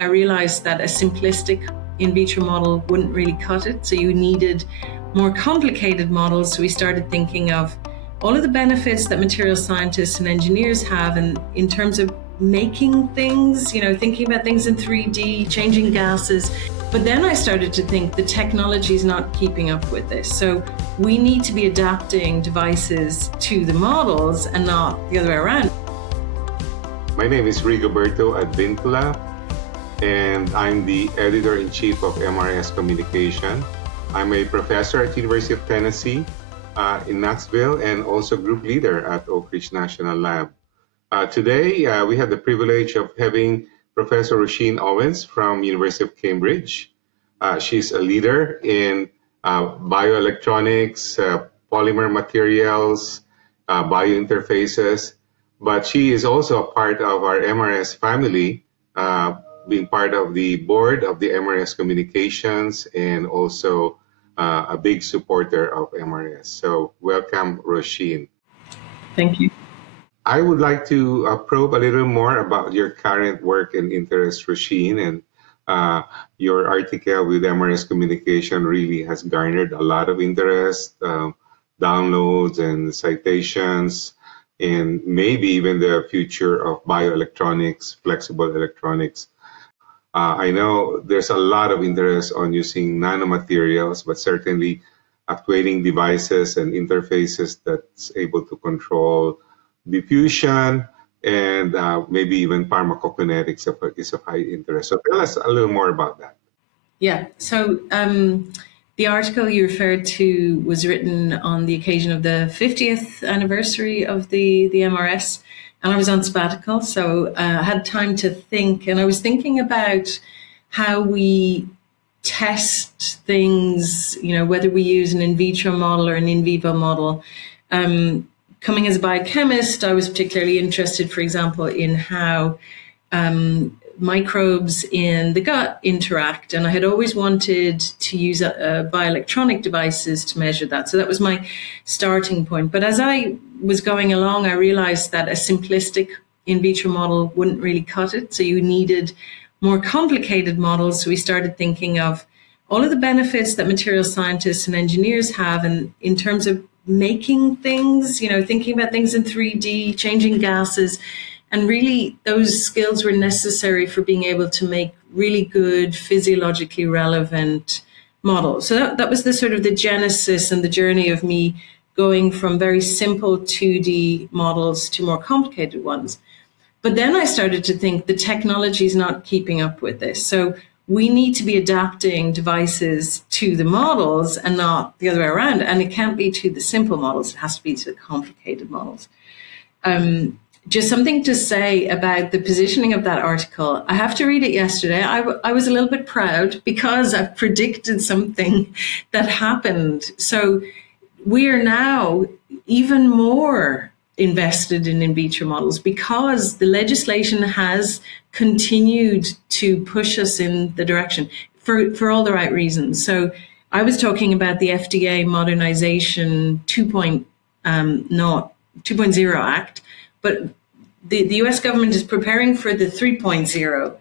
I realized that a simplistic in vitro model wouldn't really cut it. So you needed more complicated models. So we started thinking of all of the benefits that material scientists and engineers have in terms of making things, thinking about things in 3D, changing gases. But then I started to think the technology is not keeping up with this. So we need to be adapting devices to the models and not the other way around. My name is Rigoberto Advincula, and I'm the editor-in-chief of MRS Communication. I'm a professor at University of Tennessee in Knoxville and also group leader at Oak Ridge National Lab. Today, we have the privilege of having Professor Roisin Owens from University of Cambridge. She's a leader in bioelectronics, polymer materials, biointerfaces, but she is also a part of our MRS family, being part of the board of the MRS Communications and also a big supporter of MRS. So welcome, Roisin. Thank you. I would like to probe a little more about your current work and interest, Roisin, and your article with MRS Communication really has garnered a lot of interest, downloads and citations, and maybe even the future of bioelectronics, flexible electronics. I know there's a lot of interest on using nanomaterials, but certainly actuating devices and interfaces that's able to control diffusion and maybe even pharmacokinetics is of high interest. So tell us a little more about that. Yeah, so the article you referred to was written on the occasion of the 50th anniversary of the MRS. And I was on sabbatical, so I had time to think. And I was thinking about how we test things, whether we use an in vitro model or an in vivo model. Coming as a biochemist, I was particularly interested, for example, in how microbes in the gut interact. And I had always wanted to use bioelectronic devices to measure that. So that was my starting point. But as I was going along, I realized that a simplistic in vitro model wouldn't really cut it. So you needed more complicated models. So we started thinking of all of the benefits that material scientists and engineers have in terms of making things, thinking about things in 3D, changing gases. And really, those skills were necessary for being able to make really good, physiologically relevant models. So that was the sort of the genesis and the journey of me going from very simple 2D models to more complicated ones. But then I started to think the technology is not keeping up with this. So we need to be adapting devices to the models and not the other way around. And it can't be to the simple models. It has to be to the complicated models. Just something to say about the positioning of that article. I have to read it yesterday. I was a little bit proud because I've predicted something that happened. So we are now even more invested in vitro models because the legislation has continued to push us in the direction for all the right reasons. So I was talking about the FDA Modernization 2.0 Act, but the US government is preparing for the 3.0,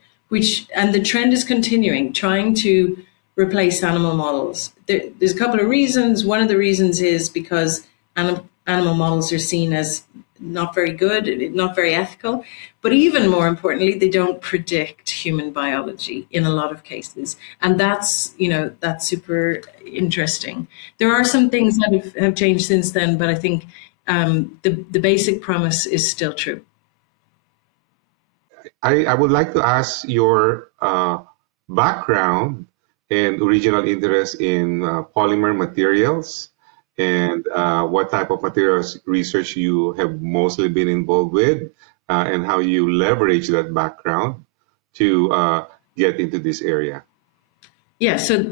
and the trend is continuing, trying to replace animal models. There's a couple of reasons. One of the reasons is because animal models are seen as not very good, not very ethical, but even more importantly, they don't predict human biology in a lot of cases. And that's super interesting. There are some things that have changed since then, but I think the basic premise is still true. I would like to ask your background and original interest in polymer materials and what type of materials research you have mostly been involved with and how you leverage that background to get into this area. Yeah, so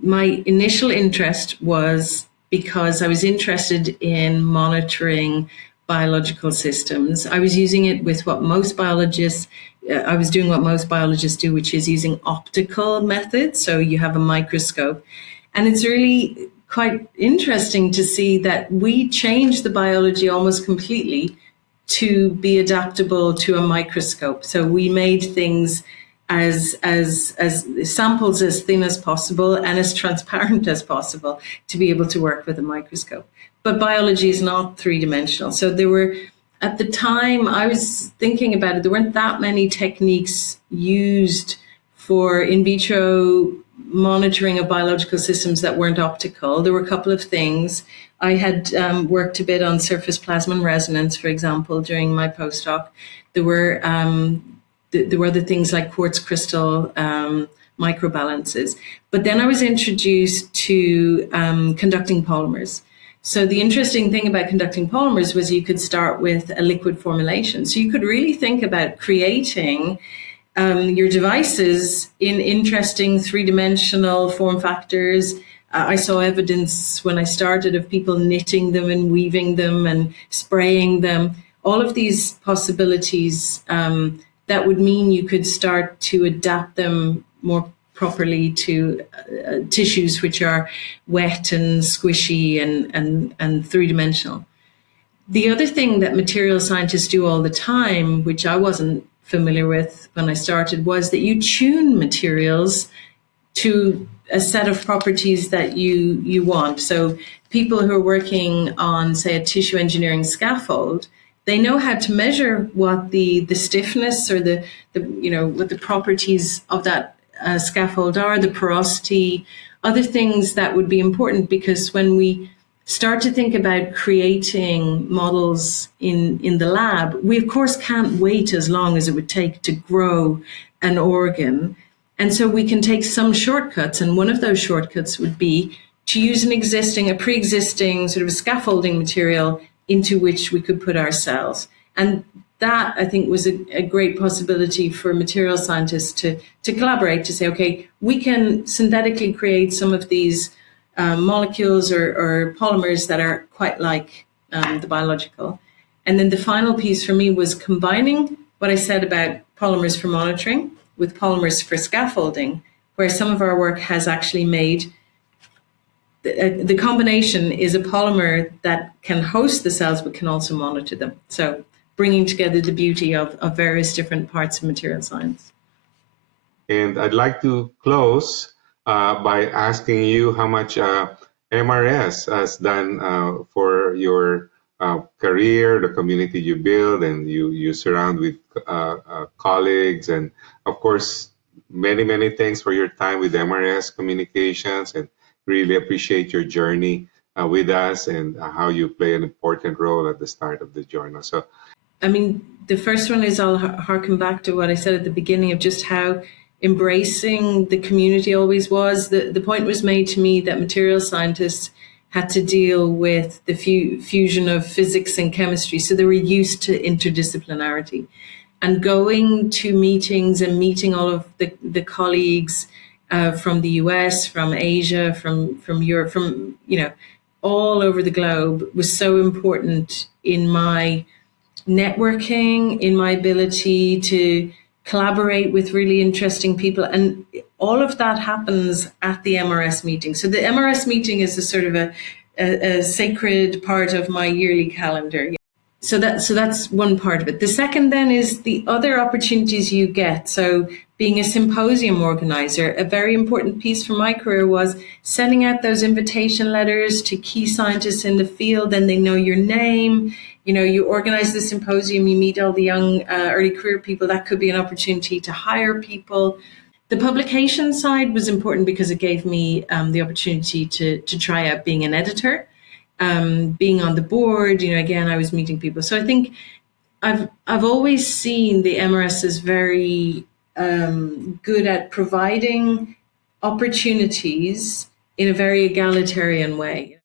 my initial interest was because I was interested in monitoring biological systems. I was using it with what most biologists, I was doing what most biologists do, which is using optical methods. So you have a microscope. And it's really quite interesting to see that we change the biology almost completely to be adaptable to a microscope. So we made things as samples as thin as possible and as transparent as possible to be able to work with a microscope. But biology is not three-dimensional. So there were, at the time I was thinking about it, there weren't that many techniques used for in vitro monitoring of biological systems that weren't optical. There were a couple of things. I had worked a bit on surface plasmon resonance, for example, during my postdoc. There were other things like quartz crystal microbalances. But then I was introduced to conducting polymers. So the interesting thing about conducting polymers was you could start with a liquid formulation. So you could really think about creating your devices in interesting three-dimensional form factors. I saw evidence when I started of people knitting them and weaving them and spraying them. All of these possibilities that would mean you could start to adapt them more properly to tissues which are wet and squishy and three-dimensional. The other thing that material scientists do all the time, which I wasn't familiar with when I started, was that you tune materials to a set of properties that you want. So people who are working on, say, a tissue engineering scaffold, they know how to measure what the stiffness or the what the properties of that scaffold are, the porosity, other things that would be important, because when we start to think about creating models in the lab, we of course can't wait as long as it would take to grow an organ. And so we can take some shortcuts, and one of those shortcuts would be to use a pre-existing sort of scaffolding material into which we could put our cells. And that, I think, was a great possibility for material scientists to collaborate, to say, okay, we can synthetically create some of these molecules or polymers that are quite like the biological. And then the final piece for me was combining what I said about polymers for monitoring with polymers for scaffolding, where some of our work has actually made the combination is a polymer that can host the cells but can also monitor them. So bringing together the beauty of various different parts of material science. And I'd like to close by asking you how much MRS has done for your career, the community you build, and you surround with colleagues, and of course, many thanks for your time with MRS Communications, and really appreciate your journey with us and how you play an important role at the start of the journal. So, I mean, the first one is I'll harken back to what I said at the beginning of just how embracing the community always was. The point was made to me that material scientists had to deal with the fusion of physics and chemistry, so they were used to interdisciplinarity. And going to meetings and meeting all of the colleagues from the US, from Asia, from Europe, from all over the globe was so important in my networking, in my ability to collaborate with really interesting people. And all of that happens at the MRS meeting. So the MRS meeting is a sort of a sacred part of my yearly calendar. So that's one part of it. The second then is the other opportunities you get. So being a symposium organizer, a very important piece for my career was sending out those invitation letters to key scientists in the field, and they know your name. You organize the symposium, you meet all the young early career people. That could be an opportunity to hire people. The publication side was important because it gave me the opportunity to try out being an editor, being on the board. Again, I was meeting people. So I think I've always seen the MRS as very good at providing opportunities in a very egalitarian way.